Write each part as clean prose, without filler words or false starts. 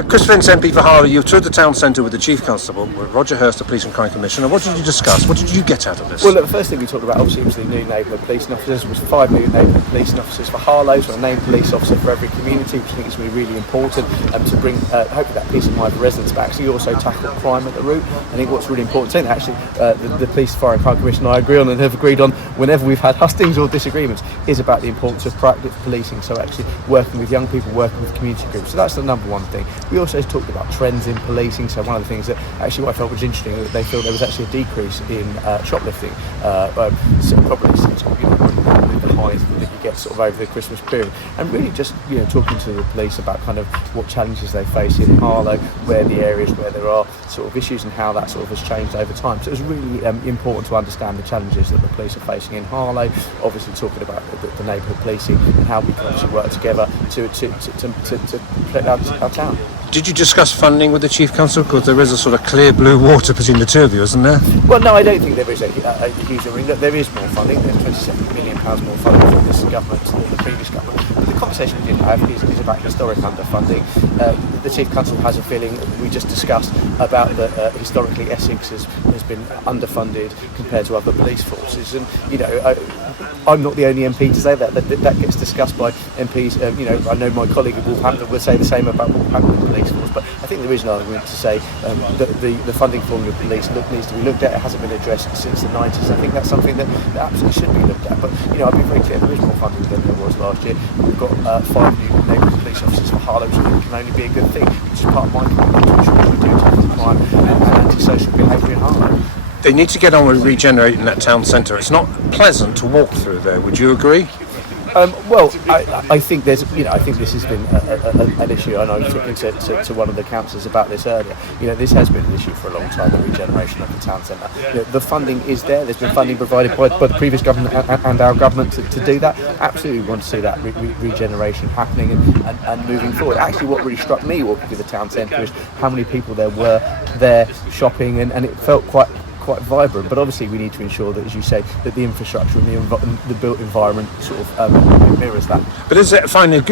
Chris Flint's MP for Harlow, you toured the town centre with the Chief Constable, with Roger Hurst, the Police and Crime Commissioner. What did you discuss? What did you get out of this? Well, look, the first thing we talked about, obviously, was the new neighbourhood policing officers. It was 5 new neighbourhood policing officers for Harlow, so a named police officer for every community, which I think is really important to bring, hopefully, that peace of mind for residents, but actually also tackle crime at the root. I think what's really important, something that actually the Police, Fire and Crime Commission I agree on and have agreed on whenever we've had hustings or disagreements, is about the importance of proactive policing, so actually working with young people, working with community groups. So that's the number one thing. We also talked about trends in policing, so one of the things that actually what I felt was interesting, that they feel there was actually a decrease in shoplifting, probably since the highs that you get sort of over the Christmas period, and really just talking to the police about kind of what challenges they face in Harlow, where the areas where there are sort of issues and how that sort of has changed over time. So it was really important to understand the challenges that the police are facing in Harlow, obviously talking about the neighbourhood policing and how we can actually work together to protect our town. Did you discuss funding with the Chief Constable? Because there is a sort of clear blue water between the two of you, isn't there? Well, no, I don't think there is a huge ring. There is more funding. There's £27 million more funding from this government than the previous government. But the conversation we didn't have is about historic underfunding. The Chief Constable has a feeling, we just discussed, about that historically Essex has been underfunded compared to other police forces. And, I'm not the only MP to say that. That gets discussed by MPs. I know my colleague at Wolverhampton will say the same about Wolverhampton Police Force, but I think there is an argument to say that the funding formula of police needs to be looked at. It hasn't been addressed since the 90s. I think that's something that absolutely should be looked at. But, I've been very clear, there is more funding than there was last year. We've got 5 new neighbourhood police officers for Harlow, which I think can only be a good thing, which is part of my commitment to ensure that we do tackle crime and antisocial behaviour in Harlow. They need to get on with regenerating that town centre. It's not pleasant to walk through there. Would you agree? Well, I think there's, I think this has been an issue, and I was talking to one of the councillors about this earlier. This has been an issue for a long time, the regeneration of the town centre. The funding is there. There's been funding provided by the previous government and our government to do that. Absolutely want to see that regeneration happening and moving forward. Actually, what really struck me walking through the town centre is how many people there were there shopping, and it felt quite vibrant. But obviously we need to ensure that, as you say, that the infrastructure and the built environment sort of mirrors that. But is it finally,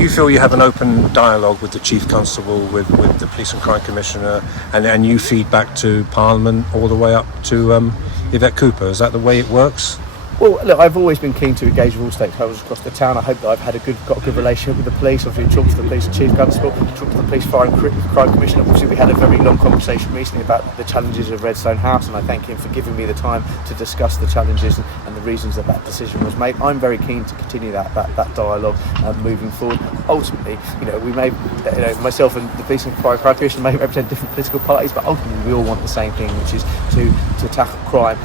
you feel you have an open dialogue with the Chief Constable, with the Police and Crime Commissioner, and you feed back to Parliament all the way up to Yvette Cooper? Is that the way it works? Well, look, I've always been keen to engage with all stakeholders across the town. I hope that I've got a good relationship with the police. Obviously, talked to the police and Chief Constable, talked to the Police, Fire and Crime Commissioner. Obviously, we had a very long conversation recently about the challenges of Redstone House, and I thank him for giving me the time to discuss the challenges and the reasons that decision was made. I'm very keen to continue that dialogue moving forward. Ultimately, we may, myself and the Police and Fire and Crime Commissioner may represent different political parties, but ultimately we all want the same thing, which is to tackle crime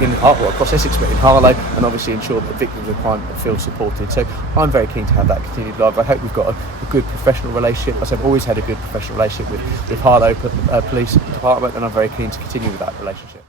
in Harlow, across Essex, but in Harlow, and obviously ensure that victims of crime feel supported. So I'm very keen to have that continued live. I hope we've got a good professional relationship. As I've always had a good professional relationship with Harlow Police Department, and I'm very keen to continue with that relationship.